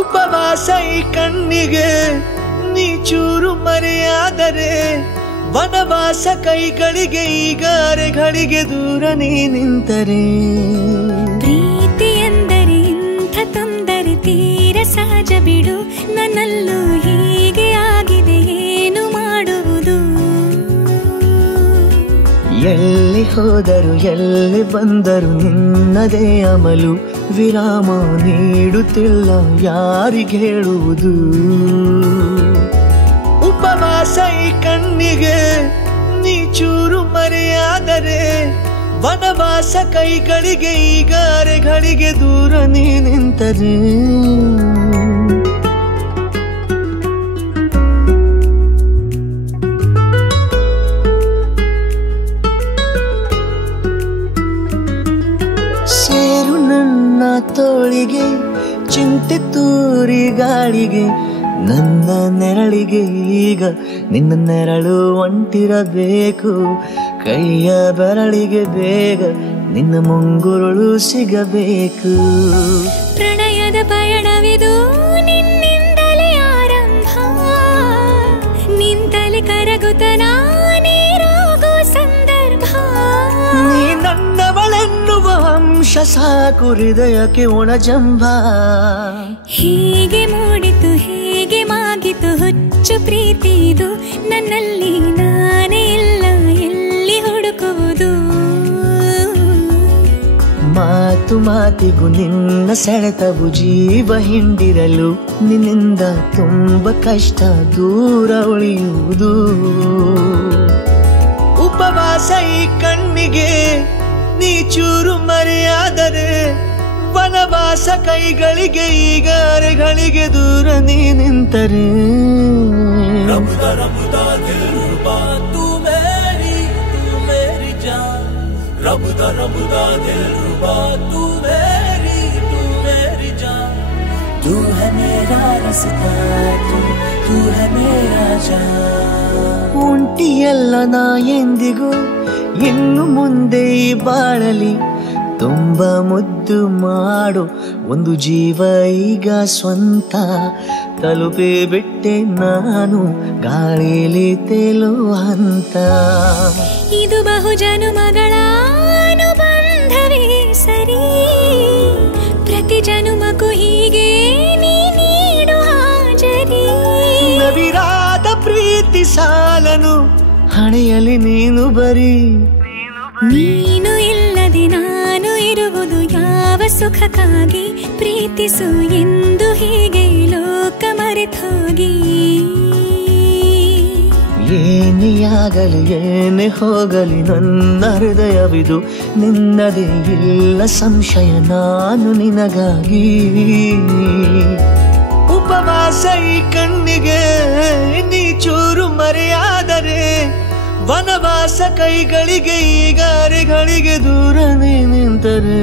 ಉಪವಾಸ ಈ ಕಣ್ಣಿಗೆ ನೀ ಚೂರು ಮರೆಯಾದರೆ ವನವಾಸ ಕೈಗಳಿಗೆ ಈಗ ಅರೆಗಳಿಗೆ ದೂರ ನೀ ನಿಂತರೆ ಪ್ರೀತಿ ಎಂದರೆ ಇಂಥ ತೊಂದರೆ ತೀರ ಸಹಜ ಬಿಡು ನನ್ನಲ್ಲೂ ಹೀಗೆ ಆಗಿದೆ ಏನು ಮಾಡುವುದು ಎಲ್ಲಿ ಹೋದರು ಎಲ್ಲಿ ಬಂದರು ನಿನ್ನದೇ ಅಮಲು ವಿರಾಮ ನೀಡುತ್ತಿಲ್ಲ ಯಾರಿಗೆ ಹೇಳುವುದು ಉಪವಾಸ ಈ ಕಣ್ಣಿಗೆ ನೀ ಚೂರು ಮರೆಯಾದರೆ ವನವಾಸ ಕೈಗಳಿಗೆ ಈಗ ಅರೆಗಳಿಗೆ ದೂರ ನೀ ನಿಂತರೆ ಸೇರು ನನ್ನ ತೋಳಿಗೆ ಚಿಂತೆ ತೂರಿ ಗಾಳಿಗೆ ನನ್ನ ನೆರಳಿಗೆ ಈಗ ನಿನ್ನ ನೆರಳು ಒಂಟಿರಬೇಕು ಕೈಯ ಬೆರಳಿಗೆ ಬೇಗ ನಿನ್ನ ಮುಂಗುರುಳು ಸಿಗಬೇಕು ಪ್ರಣಯದ ಪಯಣವಿದು ನಿನ್ನಿಂದಲೇ ಆರಂಭ ನಿಂತಲೇ ಕರಗುತ್ತ ನೀರಾಗೋ ಸಂದರ್ಭ ನೀ ನನ್ನವಳೆನ್ನುವ ಅಂಶ ಸಾಕು ಹೃದಯಕ್ಕೆ ಒಣಜಂಬ ಹೀಗೆ ಮೂಡಿತು ಹೇಗೆ ಮಾಗಿತು ಹುಚ್ಚು ಪ್ರೀತಿದು ನನ್ನಲ್ಲಿ ನಾನೇ ಇಲ್ಲ ಎಲ್ಲಿ ಹುಡುಕುವುದು ಮಾತು ಮಾತಿಗೂ ನಿನ್ನ ಸೆಳೆತವು ಜೀವ ಹಿಂಡಿರಲು ನಿನ್ನಿಂದ ತುಂಬ ಕಷ್ಟ ದೂರ ಉಳಿಯುವುದು ಉಪವಾಸ ಈ ಕಣ್ಣಿಗೆ ನೀ ಚೂರು ಮರೆಯಾದರೆ ವನವಾಸ ಕೈಗಳಿಗೆ ಈಗ ಅರೆಗಳಿಗೆ ದೂರ ನೀ ನಿಂತರೆ रबुदा रबुदा दिलरुबा तू मेरी जान रबुदा रबुदा दिलरुबा तू मेरी जान तू है मेरा रास्ता तू है मेरा जान ಉಂಟಿಯಲ್ಲ ನಾ ಎಂದಿಗೂ ಇನ್ನು ಮುಂದೆ ಬಾಳಲಿ ತುಂಬ ಮುದ್ದು ಮಾಡು ಒಂದು ಜೀವ ಈಗ ಸ್ವಂತ ತಲುಪಿ ಬಿಟ್ಟೆ ನಾನು ಗಾಳಿಲಿ ತೇಲುವ ಹಂತ ಇದು ಬಹು ಜನುಮಗಳ ಅನುಬಂಧವೇ ಸರಿ ಪ್ರತಿ ಜನುಮಕ್ಕೂ ಹೀಗೆ ನೀಡು ಹಾಜರಿ ನವಿರಾದ ಪ್ರೀತಿ ಸಾಲನು ಹಣೆಯಲ್ಲಿ ನೀನು ಬರೀ ನೀನು ಇಲ್ಲದೆ ನಾನು ಇರುವುದು ಯಾವ ಸುಖಕ್ಕಾಗಿ ಪ್ರೀತಿಸು ಎಂದು ಹೀಗೆ ಲೋಕ ಮರೆತೋಗಿ ಏನೇ ಆಗಲಿ ಏನೇ ಹೋಗಲಿ ನನ್ನ ಹೃದಯವಿದು ನಿನ್ನದೇ ಇಲ್ಲ ಸಂಶಯ ನಾನು ನಿನಗಾಗಿ ಉಪವಾಸ ಈ ಕಣ್ಣಿಗೆ ನೀ ಚೂರು ಮರೆಯಾದರೆ ವನವಾಸ ಕೈಗಳಿಗೆ ಈಗ ಅರೆಗಳಿಗೆ ದೂರ ನೀ ನಿಂತರೆ